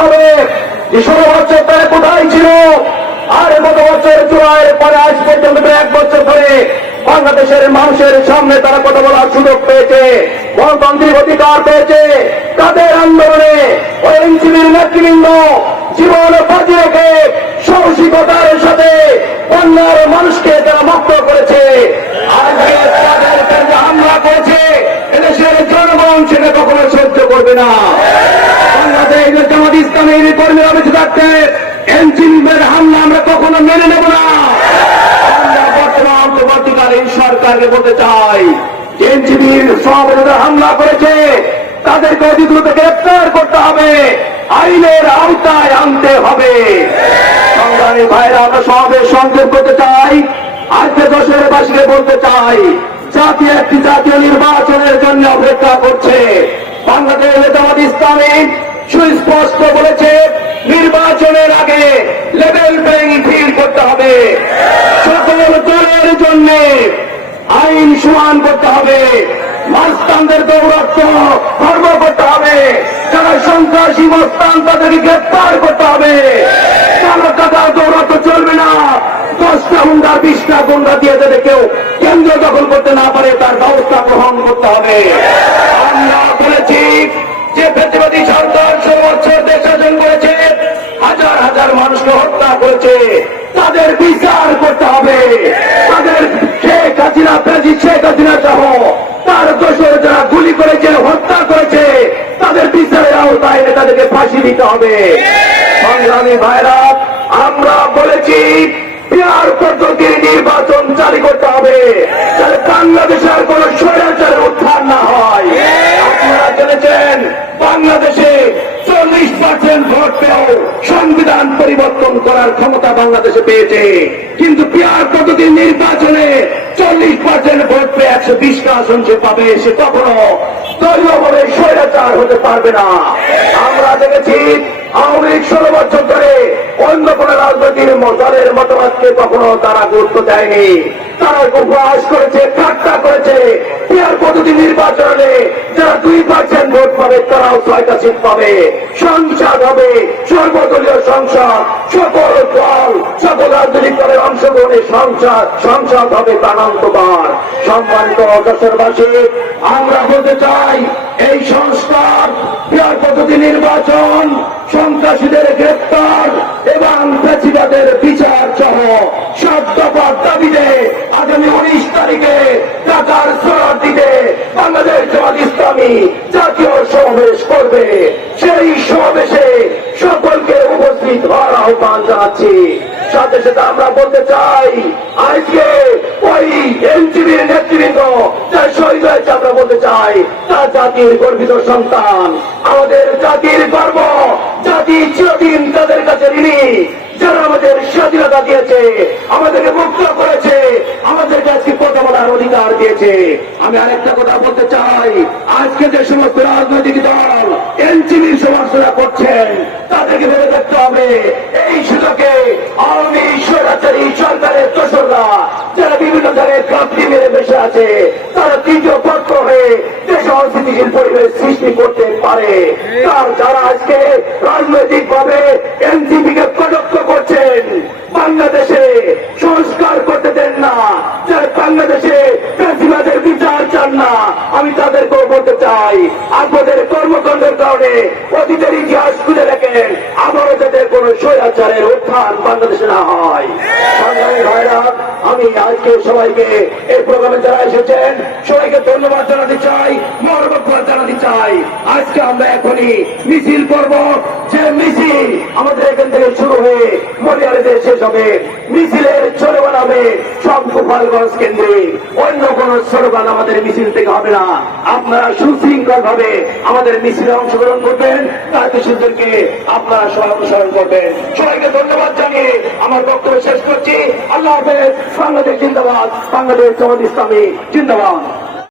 হবে। যে ষোলো বছর ধরে কোথায় ছিল? আর গত বছর জুলাইয়ের পরে আজ পর্যন্ত এক বছর ধরে বাংলাদেশের মানুষের সামনে তারা কথা বলার সুযোগ পেয়েছে। গণতান্ত্রিক অধিকার পেয়েছে। তাদের আন্দোলনে এনসিবির নেতৃবৃন্দ জীবন বাজি রেখে সাহসিকতার সাথে বাংলার মানুষকে তারা মুক্ত করেছে। হামলা করেছে, এদেশের জনগণ সেটা কখনো সহ্য করবে না। ইসলামের কর্মীরা বেঁচে থাকতে এনসিবির হামলা আমরা কখনো মেনে নেব না। বর্তমান সরকারকে বলতে চাই সভাপতিরা হামলা করেছে করতে হবে। আইনের আওতায় আনতে হবে। সংগ্রামী ভাইরা, আমরা সংযোগ করতে চাই, আজকে দশের বাসীকে বলতে চাই, জাতীয় একটি জাতীয় নির্বাচনের জন্য অপেক্ষা করছে। বাংলাদেশ ইসলামী সুস্পষ্ট বলেছে, নির্বাচনের আগে লেভেল প্লেইং ফিল্ড করতে হবে। সকল দলের জন্য আইন সমান করতে হবে। মাস্তানদের দৌরত্ব ধর্ম করতে হবে। যারা সন্ত্রাসী মস্তান তাদেরকে গ্রেপ্তার করতে হবে। কালো টাকা দৌরত্ব চলবে না। দশটা হুন্ডা বিশটা গুন্ডা দিয়ে যাতে কেউ কেন্দ্র দখল করতে না পারে, তার ব্যবস্থা গ্রহণ করতে হবে। তার যারা গুলি করেছে, হত্যা করেছে, তাদের বিচারের আওতায় তাদেরকে ফাঁসি দিতে হবে। সংগ্রামী ভাইরা, আমরা বলেছি নির্বাচন জারি করতে হবে, যাতে বাংলাদেশের কোন স্বৈরাচারের উত্থান না হয়। আপনারা জেনেছেন, বাংলাদেশে চল্লিশ পার্সেন্ট ভোট পেয়েও সংবিধান পরিবর্তন করার ক্ষমতা বাংলাদেশে পেয়েছে। কিন্তু বিহার পদ্ধতির নির্বাচনে চল্লিশ পার্সেন্ট ভোট পেয়ে একশো বিশটা আসন সে পাবে সে কখনো দলীয়ভাবে স্বৈরাচার হতে পারবে না। আমরা দেখেছি আওয়ামী লীগ ষোলো বছর ধরে অন্য কোন রাজনৈতিক দলের মতামতকে কখনো তারা গুরুত্ব দেয়নি। তারা উপহাস করেছে, ঠাট্টা করেছে। পিয়ার পদ্ধতি নির্বাচনে যারা দুই পার্সেন্ট ভোট পাবে, তারাও ছয়টা সিট পাবে। সংসদ হবে, সর্বদলীয় সংসদ, সকল দল, সকল রাজনৈতিক দলের অংশগ্রহণে সংসদ সংসদ হবে প্রাণান্তবার। সম্মানিত দেশবাসী আমরা বলতে চাই, এই সংস্কার পিয়ার পদ্ধতি নির্বাচন সন্ত্রাসীদের গ্রেপ্তার এবং ফেসিবাদের বিচার সহ সব দফার দাবিতে আগামী উনিশ তারিখে জাতীয় সমাবেশ করবে। সেই সমাবেশে সকলকে উপস্থিত হওয়ার আহ্বান জানাচ্ছি। সাথে সাথে আমরা বলতে চাই, আজকে ওই এনজিবির নেতৃবৃন্দ যার শহীদ হয়েছে, আমরা বলতে চাই, তার জাতির গর্বিত সন্তান, আমাদের জাতির গর্ব, জাতি চিরদিন তাদের কাছে ঋণী, যারা আমাদের স্বাধীনতা দিয়েছে, আমাদেরকে মুক্ত করেছে। দিয়েছে আমি আরেকটা কথা বলতে চাই। আজকে যে সমস্ত রাজনৈতিক দল এনসিবির সমালোচনা করছেন তাদেরকে ভেবে দেখতে হবে। এই সুযোগে আওয়ামী স্বৈরাচারী সরকারের দোসররা, যারা বিভিন্ন ধরনের কাপড়ি মেরে বসে আছে, তারা তৃতীয় পক্ষ হয়ে দেশে অস্থিতিশীল পরিবেশ সৃষ্টি করতে পারে। তার যারা আজকে রাজনৈতিক ভাবে এনসিপি কে বলতে চাই, আপনাদের কর্মকাণ্ডের কারণে অতীতের ইতিহাস খুঁজে দেখেন, আবারও যাতে কোন স্বৈরাচারের উত্থান বাংলাদেশে না হয়। আমি আজকে সবাইকে এই প্রোগ্রামে যারা এসেছেন, সবাইকে ধন্যবাদ জানাতে চাই মরবত জানাতে চাই। আজকে আমরা এখনই মিছিল করব মিছিল আমাদের এখান থেকে শুরু হয়ে মরিয়ালিতে শেষ হবে। মিছিলের স্লোগান হবে। সব গোপালগঞ্জ কেন্দ্রে অন্য কোন স্লোগান আমাদের মিছিল থেকে হবে না। আপনারা সুশৃঙ্খল ভাবে আমাদের মিছিলে অংশগ্রহণ করবেন। তার কৃষকদেরকে আপনারা সবাই অনুসরণ করবেন। সবাইকে ধন্যবাদ জানিয়ে আমার বক্তব্য শেষ করছি। আল্লাহ হাফেজ। বাংলাদেশ জিন্দাবাদ। বাংলাদেশ জামাত ইসলামী। জিন্দাবাদ।